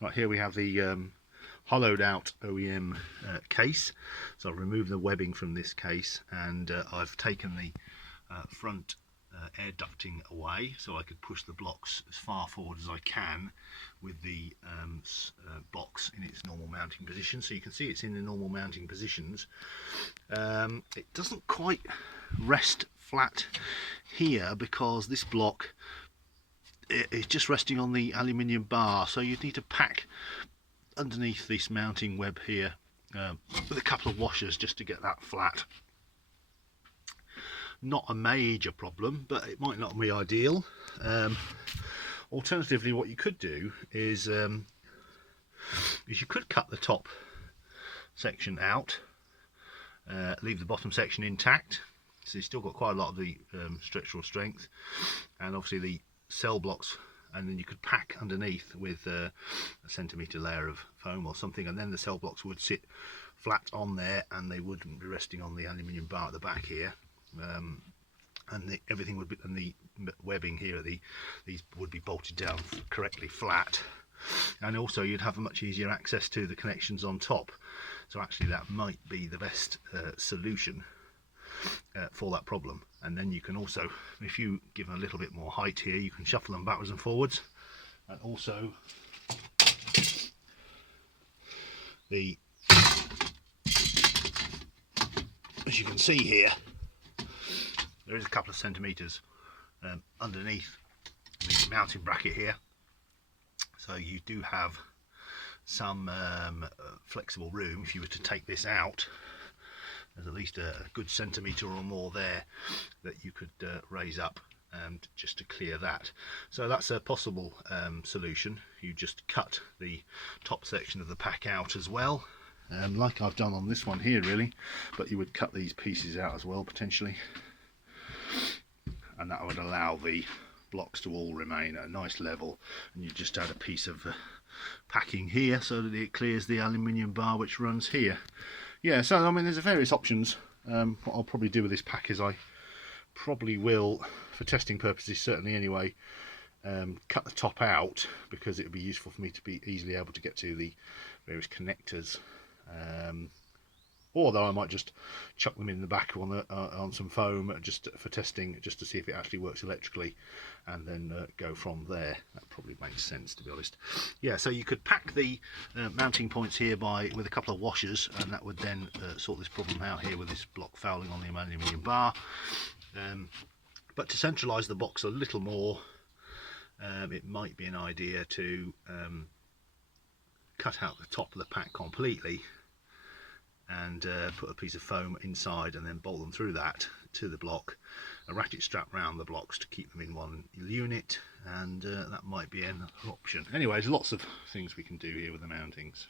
Right, here we have the hollowed out OEM case. So I'll remove the webbing from this case, and I've taken the front air ducting away so I could push the blocks as far forward as I can with the box in its normal mounting position. So you can see it's in the normal mounting positions. It doesn't quite rest flat here because this block is just resting on the aluminium bar, so you'd need to pack underneath this mounting web here with a couple of washers just to get that flat. Not a major problem, but it might not be ideal. Alternatively, what you could do is you could cut the top section out, leave the bottom section intact, so you've still got quite a lot of the structural strength, and obviously the cell blocks, and then you could pack underneath with a centimetre layer of foam or something, and then the cell blocks would sit flat on there and they wouldn't be resting on the aluminium bar at the back here. And everything would be, and the webbing here, these would be bolted down correctly flat, and also you'd have a much easier access to the connections on top. So actually that might be the best solution for that problem. And then you can also, if you give them a little bit more height here, you can shuffle them backwards and forwards, and also as you can see here, there is a couple of centimetres underneath the mounting bracket here, so you do have some flexible room. If you were to take this out, there's at least a good centimetre or more there that you could raise up just to clear that. So that's a possible solution. You just cut the top section of the pack out as well, like I've done on this one here really, but you would cut these pieces out as well potentially, and that would allow the blocks to all remain at a nice level, and you just add a piece of packing here so that it clears the aluminium bar which runs here. Yeah, so I mean there's various options. What I'll probably do with this pack is I probably will, for testing purposes certainly anyway, cut the top out, because it would be useful for me to be easily able to get to the various connectors. Or though I might just chuck them in the back on some foam just for testing, just to see if it actually works electrically, and then go from there. That probably makes sense, to be honest. Yeah, so you could pack the mounting points here with a couple of washers, and that would then sort this problem out here with this block fouling on the aluminium bar. But to centralise the box a little more, it might be an idea to cut out the top of the pack completely and put a piece of foam inside and then bolt them through that to the block, a ratchet strap round the blocks to keep them in one unit, and that might be an option. Anyway, there's lots of things we can do here with the mountings.